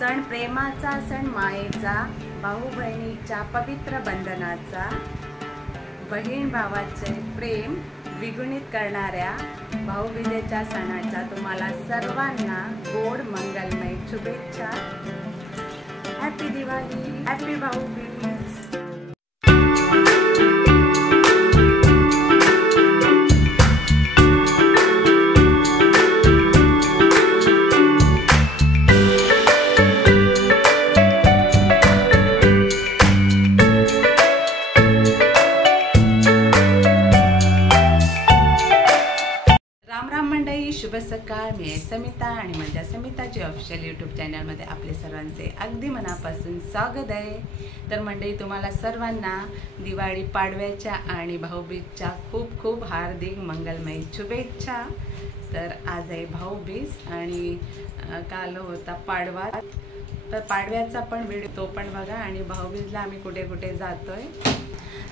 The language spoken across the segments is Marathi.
सण प्रेमाचा, सण मायेचा, भाऊ बहिणीच्या पवित्र बंधनाचा, बहीण भावाचे प्रेम द्विगुणित करणाऱ्या भाऊबीजेच्या सणाच्या तुम्हाला सर्वांना गोड मंगलमय शुभेच्छा। Happy Diwali, happy Bhaubeej. शुभ सकाळ। मी समिता आणि माझ्या समिताची ऑफिशियल यूट्यूब चॅनलमध्ये आपले सर्वांचे अगदी मनापासून स्वागत आहे। तर मंडळी, तुम्हाला सर्वांना दिवाळी पाडव्याच्या आणि भाऊबीजच्या खूप खूप हार्दिक मंगलमय शुभेच्छा। तर आज आहे भाऊबीज आणि काल होता पाडवा, तर पाडव्याचा पण व्हिडिओ तो पण बघा आणि भाऊबीजला आम्ही कुठे कुठे जातोय।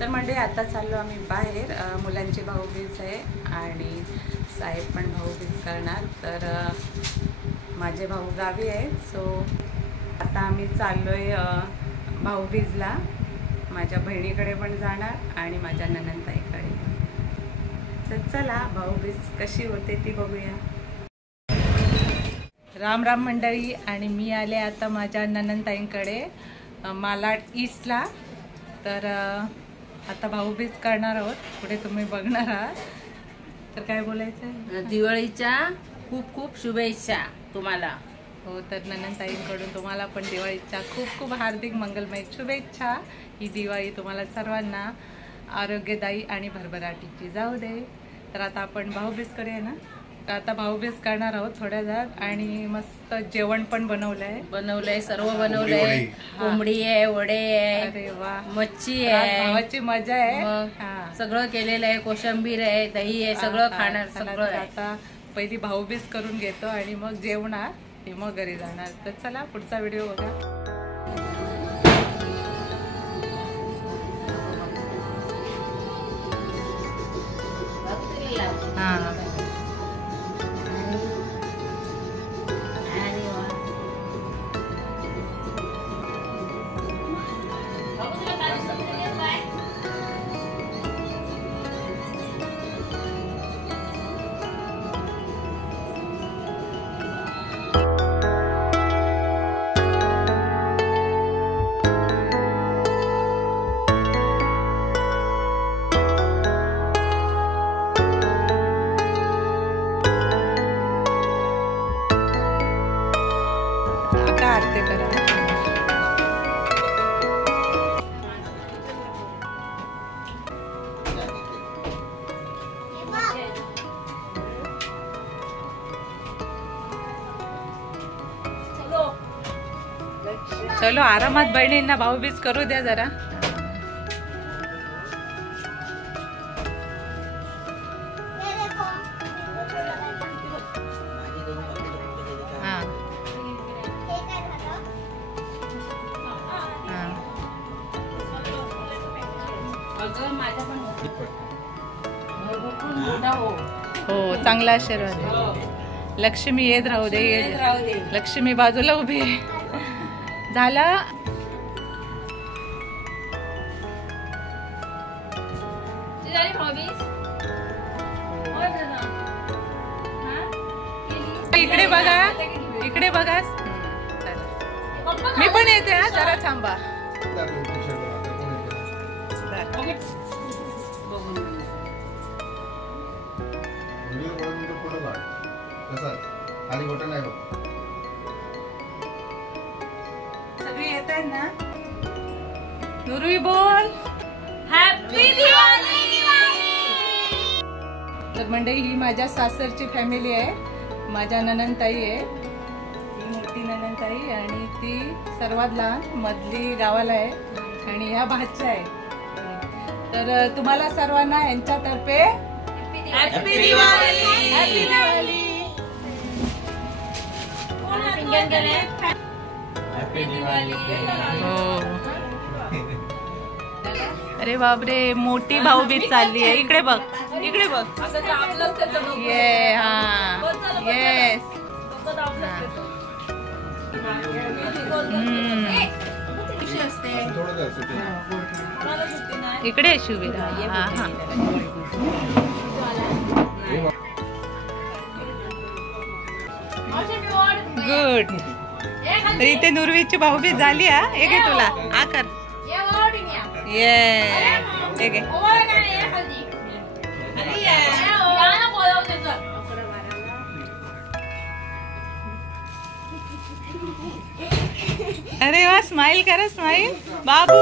तर मंडळी, आता चाललो आम्ही बाहेर, मुलांची भाऊबीज आहे आणि साहेब पण भाऊबीज करणार। तर माझे भाऊ गावी आहेत, सो आता आम्ही चाललोय भाऊबीजला। माझ्या बहिणीकडे पण जाणार आणि माझ्या नणंदताईकडे। तर चला भाऊबीज कशी होते ती बघूया। राम राम मंडळी, आणि मी आले आता माझ्या नणंदताईंकडे मालाड ईस्टला। तर आता भाऊबीज करणार आहोत, पुढे तुम्ही बघणार आहात। तर काय बोलायचं? दिवाळीच्या खूप खूप शुभेच्छा तुम्हाला। हो, तर नणंदताईंकडून तुम्हाला पण दिवाळीच्या खूप खूप हार्दिक मंगलमय शुभेच्छा। ही दिवाळी तुम्हाला सर्वांना आरोग्यदायी आणि भरभराटीची जाऊ दे। तर आता आपण भाऊबीज करूया ना। तर आता भाऊबीज करणार आहोत थोड्या वेळात आणि मस्त जेवण पण बनवलंय सर्व बनवलंय। कोंबडी आहे, वडे आहे, अरे वा, मच्छी आहे, भावाची मजा आहे, सगळं केलेलं आहे, कोशिंबीर आहे, दही आहे, सगळं खाणार सगळं। आता पहिली भाऊबीज करून घेतो आणि मग जेवणार आणि मग घरी जाणार। तर चला पुढचा व्हिडिओ बघा। आरती करा। चलो आरामात बहिणींना भाऊबीज करू द्या जरा। हो, चांगला आशीर्वाद आहे। लक्ष्मी येत राहू दे, लक्ष्मी बाजूला उभी आहे। झाला इकडे बघा, इकडे बघा, मी पण येते हा, जरा थांबा। सगळी येत आहेत ना? नुरुई बोल हॅपी दिवाळी। तर मंडळी, ही माझ्या सासरची फॅमिली आहे। माझ्या नणंदताई आहे, ही मोठी नणंदताई आणि ती सर्वात लहान मधली गावाला आहे आणि ह्या भाच्या आहे। तर तुम्हाला सर्वांना यांच्यातर्फे happy Diwali. Happy Diwali. Happy Diwali. अरे बापरे, मोठी भाऊबीज चालली आहे। इकडे बघ, इकडे बघ। ये, हा, येस। कशी असते इकडे शुभेरा. गुड. तर इथे नुरवीची भाऊबीज झाली. हा हे घे तुला आकर. ये हे घे. अरे वा स्माइल करा स्माइल बाबू.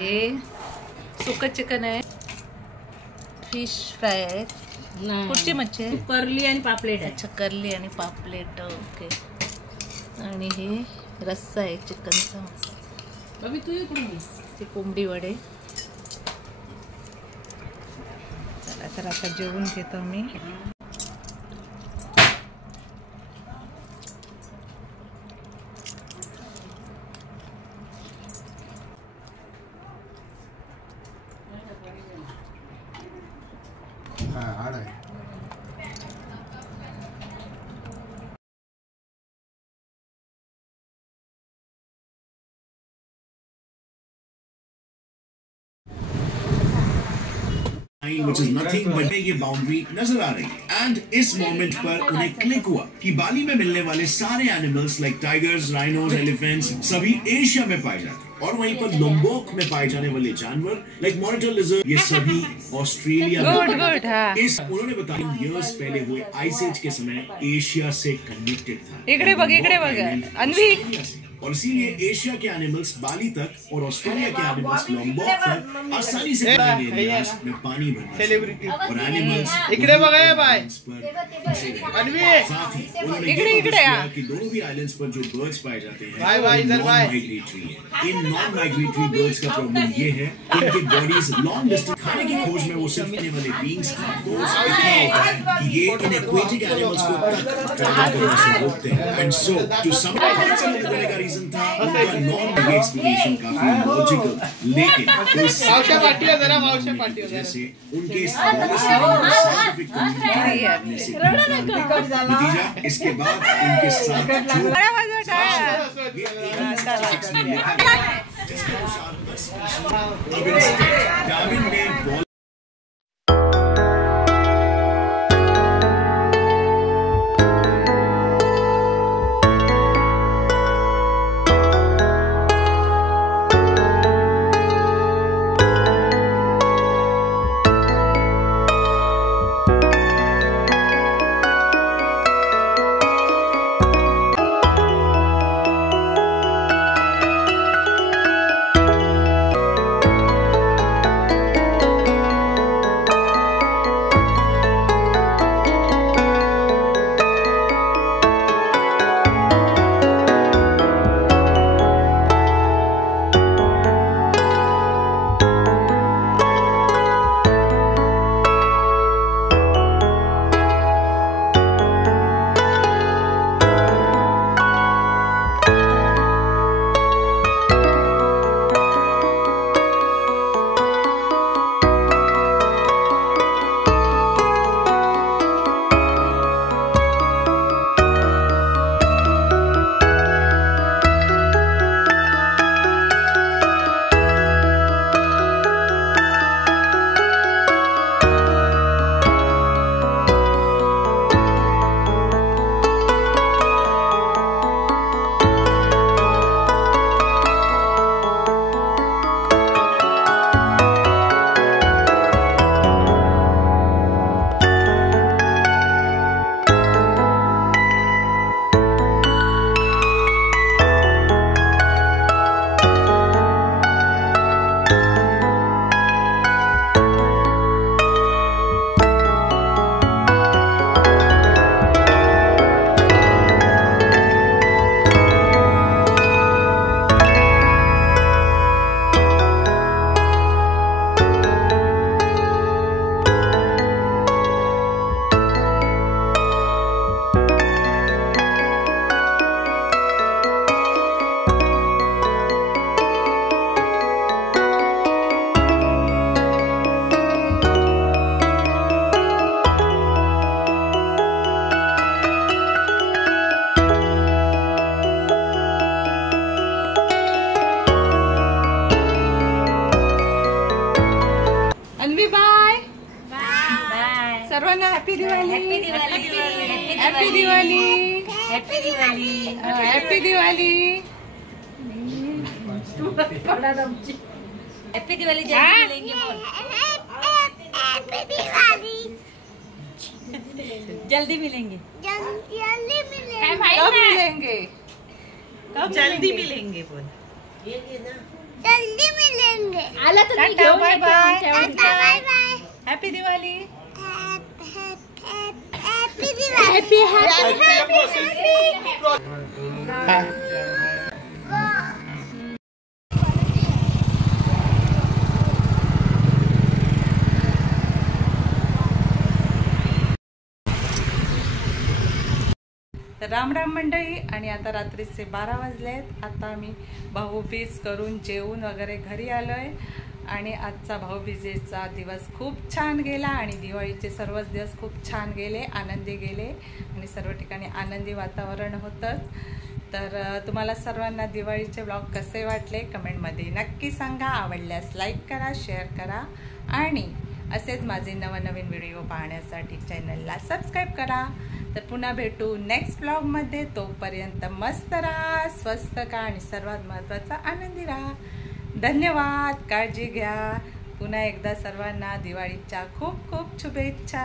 हे सुकं चिकन आहे. फिश फ्राय आहे. कुठची मच्छी आहे? करली आणि पापलेट आहे. अच्छा करली आणि पापलेट. ओके. आणि हे रस्सा आहे चिकनचा. बाबी तू इकडून ते कोंबडी वडे. चला तर आता जेवून घेतो मी. which is nothing but ये बाउंड्री नजर आ रही है एंड इस मोमेंट पर उन्हें क्लिक हुआ कि बाली में मिलने वाले सारे animals like tigers, rhinos, elephants सभी एशिया में पाए जाते हैं और वहीं पर लोम्बोक में पाए जाने वाले जानवर लाइक मॉनिटर लिजर्ड ये सभी ऑस्ट्रेलिया में उन्होंने बताया ईयर्स पहले हुए आइस एज के समय एशिया से कनेक्टेड था. इकडे बघ अन्वी. और इसीलिए एशिया के एनिमल्स बाली तक और ऑस्ट्रेलिया के एनिमल्स लोम्बोक तक आसानी से एरियाज में पानी भरना और एनिमल्स इकडे बघा भाई साथ ही उन्होंने कि दोनों भी आइलैंड्स पर जो बर्ड्स पाए जाते हैं नॉन माइग्रेटरी है. इन नॉन माइग्रेटरी बर्ड्स का प्रॉब्लम ये है इनकी बॉडीज लॉन्ग डिस्टेंस खाने की खोज में वो सिर्फ आने वाले बींग्स कि ये इन एक्वेटिक एनिमल्स को तक करने से रोकते हैं. And so to some reason था उनका नॉन एक्सप्लेनेशन काफी लॉजिकल लेकिन जैसे उनके साइंटिफिक नतीजा इसके बाद उनके साथ डार्विन ने सर्वांना happy Diwali. Happy Diwali. Happy Diwali. Happy Diwali. Happy Diwali. Happy Diwali. जल्दी मिलेंगे. कब मिलेंगे? जल्दी मिलेंगे बोल. आला तर मी टाटा, घेऊन बाय येते बाय. तुमच्या. हॅपी दिवाळी. तर राम राम मंडळी. आणि आता रात्रीचे 12 वाजलेत. आता आम्ही भाऊबीज करून जेवून वगैरे घरी आलोय. आणि आजचा भाऊबीजेचा दिवस खूप छान गेला आणि दिवाळीचे सर्वच दिवस खूप छान गेले, आनंदी गेले आणि सर्व ठिकाणी आनंदी वातावरण होतंच. तर तुम्हाला सर्वांना दिवाळीचे ब्लॉग कसे वाटले कमेंटमध्ये नक्की सांगा. आवडल्यास लाईक करा, शेअर करा आणि असेच माझे नवनवीन व्हिडिओ पाहण्यासाठी चॅनलला सबस्क्राईब करा. तर पुन्हा भेटू नेक्स्ट ब्लॉगमध्ये. तोपर्यंत मस्त राहा, स्वस्त का आणि सर्वात महत्त्वाचा आनंदी राहा. धन्यवाद. काळजी घ्या. पुन्हा एकदा सर्वांना दिवाळीच्या खूप खूप शुभेच्छा.